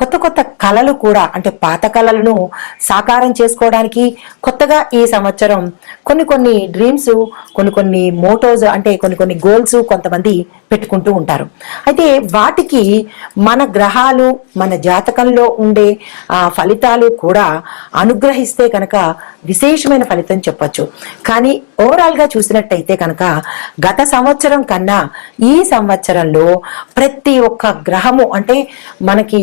కొత్త కొత్త కళలు కూడా అంటే పాత కళలను సాకారం చేసుకోవడానికి కొత్తగా ఈ సంవత్సరం కొన్ని కొన్ని డ్రీమ్స్ కొన్ని కొన్ని మోటోస్ అంటే కొన్ని కొన్ని గోల్స్ కొంతమంది పెట్టుకుంటూ ఉంటారు. అయితే వాటికి మన గ్రహాలు మన జాతకంలో ఉండే ఆ ఫలితాలు కూడా అనుగ్రహిస్తే కనుక విశేషమైన ఫలితం చెప్పచ్చు. కానీ ఓవరాల్గా చూసినట్టయితే కనుక గత సంవత్సరం కన్నా ఈ సంవత్సరంలో ప్రతి ఒక్క గ్రహము అంటే మనకి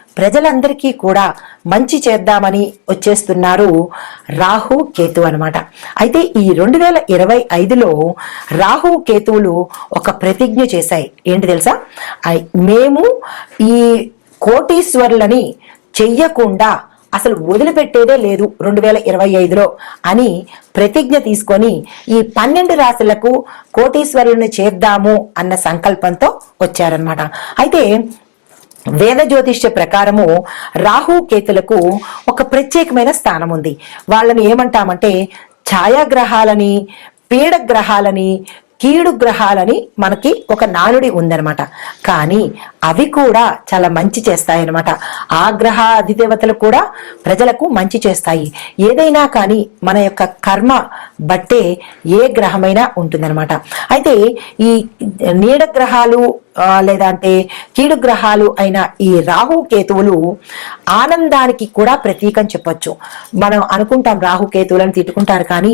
ప్రజలందరికీ కూడా మంచి చేద్దామని వచ్చేస్తున్నారు రాహు కేతు అనమాట అయితే ఈ రెండు వేల ఇరవై ఐదులో రాహు కేతువులు ఒక ప్రతిజ్ఞ చేశాయి. ఏంటి తెలుసా? మేము ఈ కోటీశ్వరులని చెయ్యకుండా అసలు వదిలిపెట్టేదే లేదు రెండు వేల ఇరవై ఐదులో అని ప్రతిజ్ఞ తీసుకొని ఈ పన్నెండు రాశులకు కోటీశ్వరులను చేద్దాము అన్న సంకల్పంతో వచ్చారనమాట అయితే వేద జ్యోతిష్య ప్రకారము రాహు కేతులకు ఒక ప్రత్యేకమైన స్థానం ఉంది వాళ్ళని ఏమంటామంటే ఛాయాగ్రహాలని పీడగ్రహాలని కీడు గ్రహాలని మనకి ఒక నానుడి ఉందన్నమాట. కానీ అవి కూడా చాలా మంచి చేస్తాయన్నమాట. ఆ గ్రహ అధిదేవతలు కూడా ప్రజలకు మంచి చేస్తాయి. ఏదైనా కానీ మన యొక్క కర్మ బట్టే ఏ గ్రహమైనా ఉంటుందన్నమాట. అయితే ఈ నీడ గ్రహాలు లేదంటే కీడు గ్రహాలు అయిన ఈ రాహు కేతువులు ఆనందానికి కూడా ప్రతీకం చెప్పొచ్చు. మనం అనుకుంటాం రాహు కేతువులను తిట్టుకుంటారు కానీ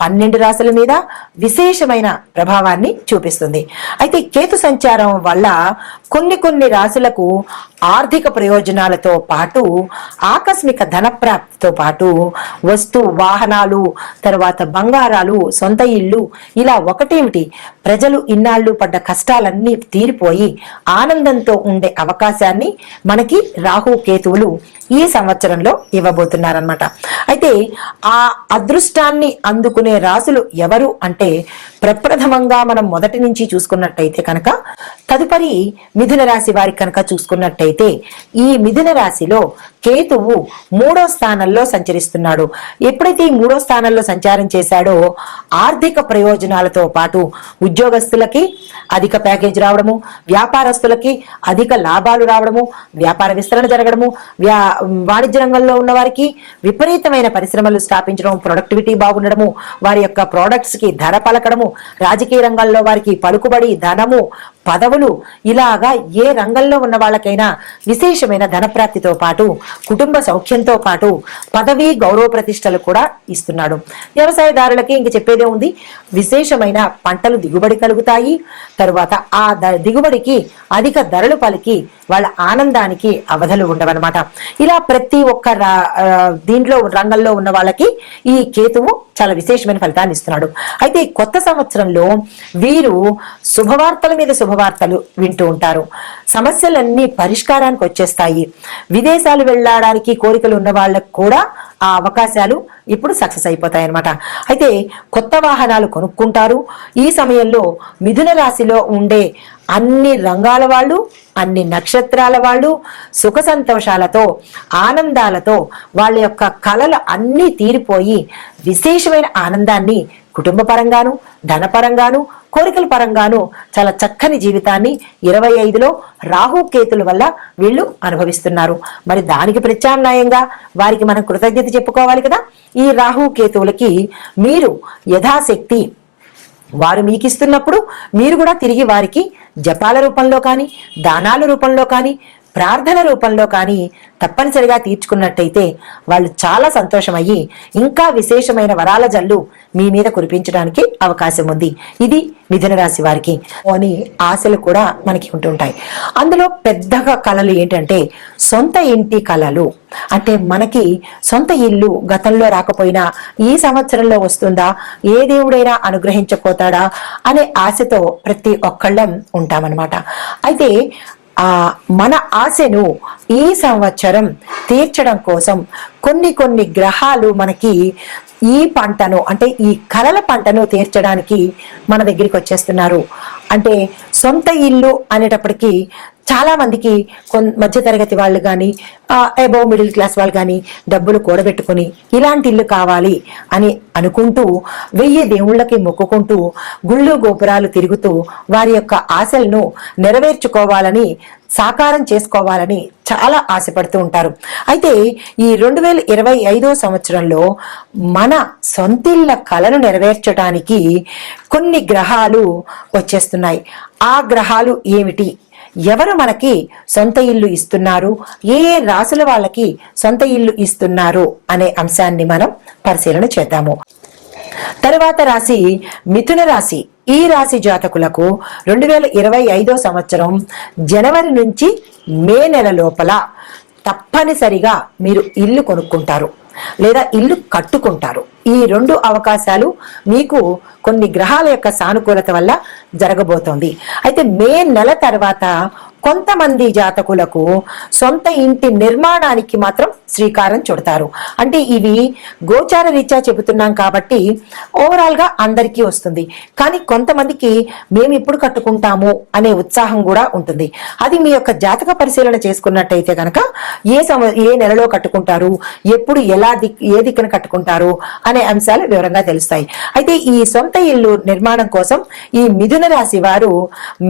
పన్నెండు రాశుల మీద విశేషమైన ప్రభావాన్ని చూపిస్తుంది. అయితే కేతు సంచారం వల్ల కొన్ని కొన్ని రాశులకు ఆర్థిక ప్రయోజనాలతో పాటు ఆకస్మిక ధనప్రాప్తితో పాటు వస్తు వాహనాలు తర్వాత బంగారాలు సొంత ఇల్లు ఇలా ఒకటేమిటి? ప్రజలు ఇన్నాళ్ళు పడ్డ కష్టాలన్నీ తీరిపోయి ఆనందంతో ఉండే అవకాశాన్ని మనకి రాహు కేతువులు ఈ సంవత్సరంలో ఇవ్వబోతున్నారనమాట అయితే ఆ అదృష్టాన్ని అందుకునే రాసులు ఎవరు అంటే ప్రప్రథమంగా మనం మొదటి నుంచి చూసుకున్నట్టయితే కనుక తదుపరి మిథున రాశి వారికి కనుక చూసుకున్నట్టయితే ఈ మిథున రాశిలో కేతువు మూడో స్థానంలో సంచరిస్తున్నాడు. ఎప్పుడైతే ఈ మూడో స్థానంలో సంచారం చేశాడో ఆర్థిక ప్రయోజనాలతో పాటు ఉద్యోగస్తులకి అధిక ప్యాకేజ్ రావడము వ్యాపారస్తులకి అధిక లాభాలు రావడము వ్యాపార విస్తరణ జరగడము వ్యా వాణిజ్య రంగంలో ఉన్న వారికి విపరీతమైన పరిశ్రమలు స్థాపించడం ప్రొడక్టివిటీ బాగుండడము వారి యొక్క ప్రోడక్ట్స్కి ధర పలకడము రాజకీయ రంగంలో వారికి పలుకుబడి ధనము పదవులు ఇలాగా ఏ రంగంలో ఉన్న వాళ్ళకైనా విశేషమైన ధనప్రాప్తితో పాటు కుటుంబ సౌఖ్యంతో పాటు పదవి గౌరవ ప్రతిష్టలు కూడా ఇస్తున్నాడు. వ్యవసాయదారులకి ఇంక చెప్పేదే ఉంది విశేషమైన పంటలు దిగుబడి కలుగుతాయి. తరువాత ఆ దిగుబడికి అధిక ధరలు పలికి వాళ్ళ ఆనందానికి అవధలు ఉండవన్నమాట. ఇలా ప్రతి ఒక్క రా- దీంట్లో రంగంలో ఉన్న వాళ్ళకి ఈ కేతువు చాలా విశేషమైన ఫలితాన్ని ఇస్తున్నాడు. అయితే ఈ కొత్త సంవత్సరంలో వీరు శుభవార్తల మీద శుభవార్తలు వింటూ ఉంటారు. సమస్యలన్నీ పరిష్కారానికి వచ్చేస్తాయి. విదేశాలు వెళ్ళడానికి కోరికలు ఉన్న వాళ్ళకు కూడా ఆ అవకాశాలు ఇప్పుడు సక్సెస్ అయిపోతాయి అన్నమాట అయితే కొత్త వాహనాలు కొనుక్కుంటారు. ఈ సమయంలో మిథున రాశిలో ఉండే అన్ని రంగాల వాళ్ళు అన్ని నక్షత్రాల వాళ్ళు సుఖ సంతోషాలతో ఆనందాలతో వాళ్ళ యొక్క కళలు అన్నీ తీరిపోయి విశేషమైన ఆనందాన్ని కుటుంబ పరంగాను ధనపరంగాను కోరికల పరంగాను చాలా చక్కని జీవితాన్ని ఇరవై ఐదులో రాహు కేతుల వల్ల వీళ్ళు అనుభవిస్తున్నారు. మరి దానికి ప్రత్యామ్నాయంగా వారికి మనం కృతజ్ఞత చెప్పుకోవాలి కదా? ఈ రాహు కేతువులకి మీరు యథాశక్తి వారు మీకు ఇస్తున్నప్పుడు మీరు కూడా తిరిగి వారికి జపాల రూపంలో కానీ దానాల రూపంలో కానీ ప్రార్థన రూపంలో కానీ తప్పనిసరిగా తీర్చుకున్నట్టయితే వాళ్ళు చాలా సంతోషమయ్యి ఇంకా విశేషమైన వరాల జల్లు మీ మీద కురిపించడానికి అవకాశం ఉంది. ఇది మిథున రాశి వారికి అని ఆశలు కూడా మనకి ఉంటుంటాయి. అందులో పెద్దగా కళలు ఏంటంటే సొంత ఇంటి కళలు. అంటే మనకి సొంత ఇల్లు గతంలో రాకపోయినా ఈ సంవత్సరంలో వస్తుందా? ఏ దేవుడైనా అనుగ్రహించపోతాడా అనే ఆశతో ప్రతి ఒక్కళ్ళం ఉంటామన్నమాట. అయితే ఆ మన ఆశను ఈ సంవత్సరం తీర్చడం కోసం కొన్ని కొన్ని గ్రహాలు మనకి ఈ పంటను అంటే ఈ కలల పంటను తీర్చడానికి మన దగ్గరికి వచ్చేస్తున్నారు. అంటే సొంత ఇల్లు అనేటప్పటికీ చాలా మందికి కొన్ మధ్యతరగతి వాళ్ళు కానీ అబౌవ్ మిడిల్ క్లాస్ వాళ్ళు కానీ డబ్బులు కూడబెట్టుకుని ఇలాంటి ఇల్లు కావాలి అని అనుకుంటూ వెయ్యి దేవుళ్ళకి మొక్కుకుంటూ గుళ్ళు గోపురాలు తిరుగుతూ వారి యొక్క ఆశలను నెరవేర్చుకోవాలని సాకారం చేసుకోవాలని చాలా ఆశపడుతూ ఉంటారు. అయితే ఈ రెండు వేల ఇరవై ఐదో సంవత్సరంలో మన సొంతిళ్ళ కళను నెరవేర్చడానికి కొన్ని గ్రహాలు వచ్చేస్తున్నాయి. ఆ గ్రహాలు ఏమిటి? ఎవరు మనకి సొంత ఇల్లు ఇస్తున్నారు? ఏ ఏ రాసుల వాళ్ళకి సొంత ఇల్లు ఇస్తున్నారు? అనే అంశాన్ని మనం పరిశీలన చేద్దాము. తరువాత రాశి మిథున రాశి. ఈ రాశి జాతకులకు రెండు వేల ఇరవై ఐదో సంవత్సరం జనవరి నుంచి మే నెల లోపల తప్పనిసరిగా మీరు ఇల్లు కొనుక్కుంటారు. లేదా ఇల్లు కట్టుకుంటారు. ఈ రెండు అవకాశాలు మీకు కొన్ని గ్రహాల యొక్క సానుకూలత వల్ల జరగబోతోంది. అయితే మే నెల తర్వాత కొంతమంది జాతకులకు సొంత ఇంటి నిర్మాణానికి మాత్రం శ్రీకారం చుడతారు. అంటే ఇవి గోచార రీత్యా చెబుతున్నాం కాబట్టి ఓవరాల్గా అందరికీ వస్తుంది. కానీ కొంతమందికి మేము ఎప్పుడు కట్టుకుంటాము అనే ఉత్సాహం కూడా ఉంటుంది. అది మీ యొక్క జాతక పరిశీలన చేసుకున్నట్టయితే కనుక ఏ సమ ఏ నెలలో కట్టుకుంటారు ఎప్పుడు ఎలా దిక్ ఏ దిక్కున కట్టుకుంటారు అనే అంశాలు వివరంగా తెలుస్తాయి. అయితే ఈ సొంత ఇల్లు నిర్మాణం కోసం ఈ మిథున రాశి వారు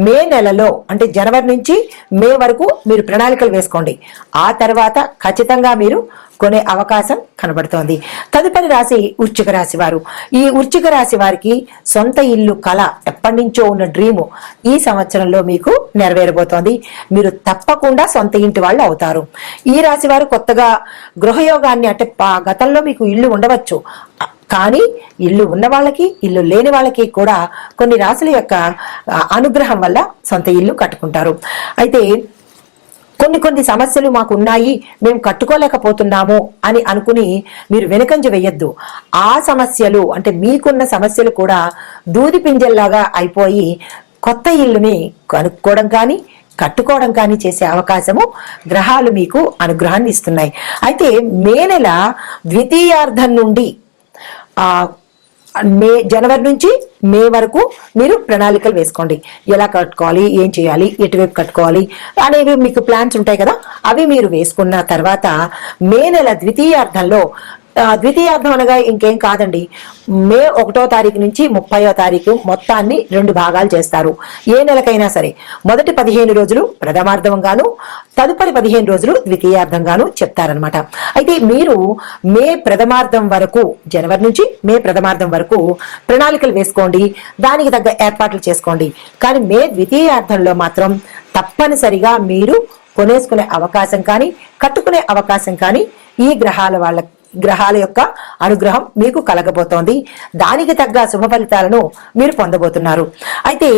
మే నెలలో అంటే జనవరి నుంచి మే వరకు మీరు ప్రణాళికలు వేసుకోండి. ఆ తర్వాత ఖచ్చితంగా మీరు కొనే అవకాశం కనబడుతోంది. తదుపరి రాశి వృశ్చిక రాశి వారు. ఈ వృశ్చిక రాశి వారికి సొంత ఇల్లు కళ ఎప్పటి నుంచో ఉన్న డ్రీము ఈ సంవత్సరంలో మీకు నెరవేరబోతోంది. మీరు తప్పకుండా సొంత ఇంటి వాళ్ళు అవుతారు. ఈ రాశి వారు కొత్తగా గృహయోగాన్ని అంటే గతంలో మీకు ఇల్లు ఉండవచ్చు. కానీ ఇల్లు ఉన్న వాళ్ళకి ఇల్లు లేని వాళ్ళకి కూడా కొన్ని రాశుల యొక్క అనుగ్రహం వల్ల సొంత ఇల్లు కట్టుకుంటారు. అయితే కొన్ని కొన్ని సమస్యలు మాకు ఉన్నాయి మేము కట్టుకోలేకపోతున్నాము అని అనుకుని మీరు వెనుకంజ వేయొద్దు. ఆ సమస్యలు అంటే మీకున్న సమస్యలు కూడా దూది పింజల్లాగా అయిపోయి కొత్త ఇల్లుని కనుక్కోవడం కానీ కట్టుకోవడం కానీ చేసే అవకాశము గ్రహాలు మీకు అనుగ్రహాన్ని ఇస్తున్నాయి. అయితే మే నెల ద్వితీయార్థం నుండి మే జనవరి నుంచి మే వరకు మీరు ప్రణాళికలు వేసుకోండి. ఎలా కట్టుకోవాలి ఏం చేయాలి ఎటువైపు కట్టుకోవాలి అనేవి మీకు ప్లాన్స్ ఉంటాయి కదా అవి మీరు వేసుకున్న తర్వాత మే నెల ద్వితీయార్థంలో ద్వితీయార్థం అనగా ఇంకేం కాదండి. మే ఒకటో తారీఖు నుంచి ముప్పయో తారీఖు మొత్తాన్ని రెండు భాగాలు చేస్తారు. ఏ నెలకైనా సరే. మొదటి పదిహేను రోజులు ప్రథమార్థంగాను తదుపరి పదిహేను రోజులు ద్వితీయార్థంగాను చెప్తారనమాట అయితే మీరు మే ప్రథమార్థం వరకు జనవరి నుంచి మే ప్రథమార్థం వరకు ప్రణాళికలు వేసుకోండి. దానికి తగ్గ ఏర్పాట్లు చేసుకోండి. కానీ మే ద్వితీయార్థంలో మాత్రం తప్పనిసరిగా మీరు కొనేసుకునే అవకాశం కానీ కట్టుకునే అవకాశం కానీ ఈ గ్రహాల వాళ్ళ గ్రహాల యొక్క అనుగ్రహం మీకు కలగబోతోంది. దానికి తగ్గ శుభ ఫలితాలను మీరు పొందబోతున్నారు. అయితే